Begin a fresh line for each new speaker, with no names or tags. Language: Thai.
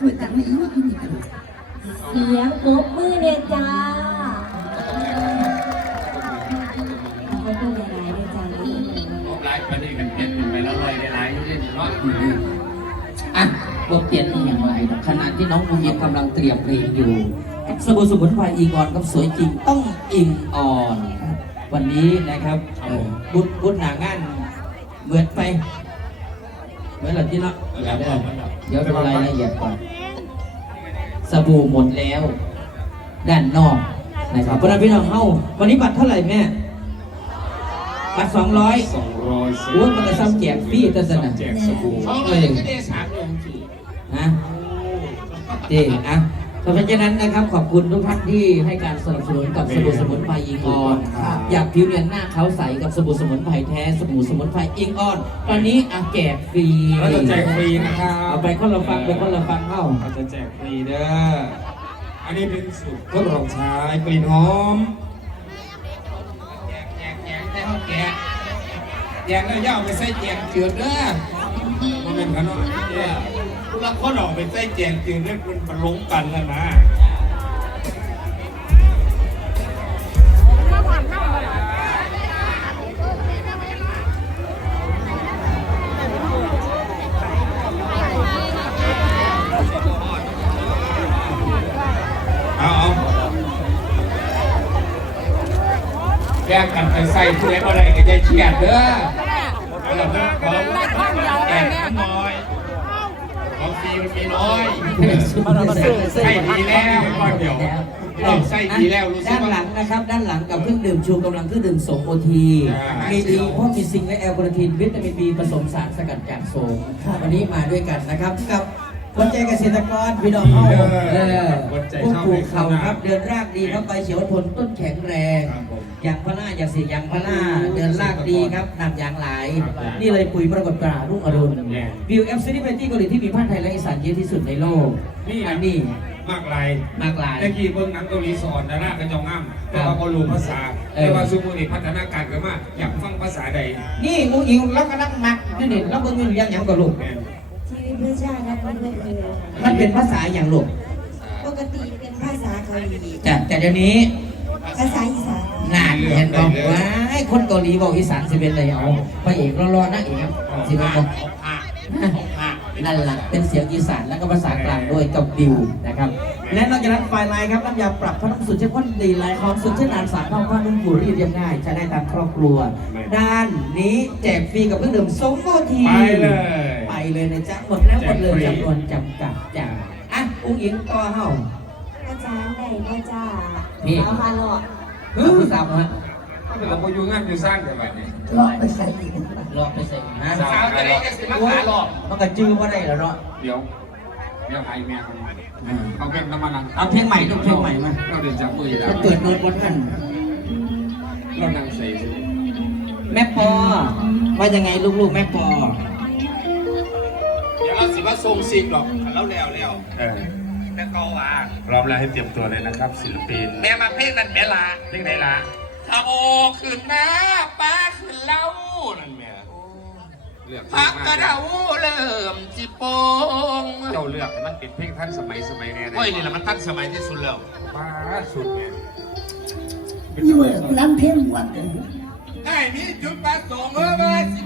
ช่วยกันไม่รู้ที่นี่กัน
เสียงปรบมือเนี่ยจ้าขอบคุณหลายๆด้วยจ้า
ผมไลฟ์ไปนี่กันเจ็ดไปแล้วลอยได้ไลฟ์อยู่ที่เนาะ
อะบ่เปลี่ยนอีกอย่างไรขณะที่น้องผู้หญิงกำลังเตรียมเพลงอยู่กับสบู่สมุนไพรอิงออนกับสวยจริงต้องอิงออน วันนี้นะครับเอ่อบุญบุญหนางานเหมือนไป เหมือนหลัที่เนาะเดี๋ยวเดี๋ยวเดี๋ยวดูรายละเอียดก่อน สบู่หมดแล้ว ด้านนอกนะครับเพราะฉะนั้นพี่น้องเฮ้าวันนี้บัตรเท่าไหร่แม่บัตรสองร้อย
สองร้อย
โอ้ยมันก็ซ้ำแจกฟรีแต่สนะ
แจกสบู่
สองร้อยก็ได้สามเดือนสี่นะเจ๊อะ เพราะฉะนั้นนะครับขอบคุณทุกท่านที่ให้การสนับสนุนกับสบู่สมุนไพรอิงออนอยากผิวเนียนหน้าเขาวใสกับสบู่สมุนไพรแท้สบู่สมุนไพรอิงออน ตอนนี้อะแจกฟรี
เราจะแจกฟรีนะครับ
เอาไปคนละฟังไปคนละฟังเข้า
เราจะแจกฟรีเด้ออันนี้เป็นสูตรทดลองใช้กลิ่นหอมแจกแจกแจกได้ห้องแกะแจกแล้วย่าเอาไปใส่แจกเจือดเด้อมันเป็นขนมเนี่ย คุณรับคนออกไปใส่แจกเจือดเนี่ยมันมันหลงกันแล้วนะเอาเอาแยกกันไปใส่ผู้ใดบ่ได้ก็จะเครียดเด้อเอาล่ะครับของแจกน้อย ของฟรีมันมีน้อยใส่ดีแล้วก่อนเดี๋ยวเราใส่ดีแล้วรู้สึ
ด้ากน
ว่า
หลังนะครับด้านหลังกับเครื่องดื่มชูกำลังเครื่องดื่มโสมโอที
อ่ามี
มีดีเพราะมีซิงค์และแอลกอริทินวิตามินบีผสมสารสกัดจากโสมวันนี้มาด้วยกันนะครับกับคนใจเกษตรกรพี่น้องเฮาเออผู้ปลูกเขาครับเดินรากดีเข้าไปเฉียวทนต้นแข็งแรง
ครับผม
ยางพาราอยางสียางพาราเดินรากดีครับนำยางหลาย
ครับ
นี่เลยปุ๋ยปรากฏตรารุ่งอรุณ
แน่
วิวเอฟซีดีเบตี้เกาหลีที่มีภาคไทยและอีสานเยอะที่สุดในโลก
นี่
อันนี้
มากลาย
มากลาย
ตะกี้เบิ่งหนังเกาหลีสอนดารากระจองงามแต่ว่าบ่รู้ภาษา
เออ
แต่ว่าซุมื้อนี้พัฒนาการกันมากอยากฟังภาษาใด
นี่งูอิงเรากำลังมักนี่นี่เราเบิ่งอยู่ยังหยังกับลูก
แม่น
ชีวิตเพื่อชาติและเพื่อนเพื่อนเออ
มันเป็นภาษาอย่างลูก
ปกติเป็นภาษาเกาหลี
แต่แต่เดี๋ยวนี้
ภาษาอีสาน
นานเห็นบอกว่าไอ้คนเกาหลีบอกอีสานสิเป็นอะไรเอาพระเอกรอๆนักเอกครับสิเป็นบอกนั่นแหละเป็นเสียงอีสานแล้วก็ภาษากลางด้วยกับบิวนะครับ และนอกจากนั้นไฟไลน์ครับน้ำยาปรับผ้านุ่มสุดเข้มข้นดีไลน์หอมสุดเช่นนานสารเข้าผ้านุ่มผูรีดเรียบง่ายใช้ได้ตามครอบครัว ด้านนี้แจกฟรีกับเครื่องดื่มสมโอที
ไปเลย
ไปเลยนะจ๊ะหมดแล้วหมดเลยจำนวนจำกัดจ้ะอะอุ้งอิงต่อเฮ้า
อาจารย์ได้พ่อจ้า
นี่
เอามาหลอก
เฮ้ยสามฮะ
เราบ่อยู่งานอยู่สร้างแต่บัดนี้
รอไปใส่อีกรอไปใส่นะ
สาวจะได้จะสิมาขาหลอก
มันก็จื้อว่าได้แล้วเนาะ
เดี๋ยวเดี๋ยวให้แม่เขาเอาแม่น้ำมันนั่ง
เอาเพลงใหม่ลูกเพลงใหม่มา
เราเดินจากมืออยู่แล้
จะ
ว
เปิดโน้ตบนกัน
เรานั่งใส่ใช่ไหม
แม่ปอ ว่ายังไงลูกๆแม่ปอ
เดี๋ยวเราสิว่าทรงซิกหรอกแล้วแล้วแล้ว
เออ
แต่ก็ว่า
พร้อมแล้วให้เตรียมตัวเลยนะครับศิลปิน
แม่มาเพลงนั้นแม่ละ
เพลงไหนล่ะ
ถ้าโอขึ้นหน้าป้าขึ้นเล่านั่นแม่เลือก
พักกระเดาเริ่มจิโปง
เจ้าเลือกให้มันเป็นเพลงท่านสมัยสมัยแน่
โอ้ยนี่แหละมันทันสมัยที่สุดแล้ว
ป้าสุดเนี่ย
นี่เว้ยล้ำเพลงวัดเลย
ไอ้นี่จุดประสงค์เออว่าสิ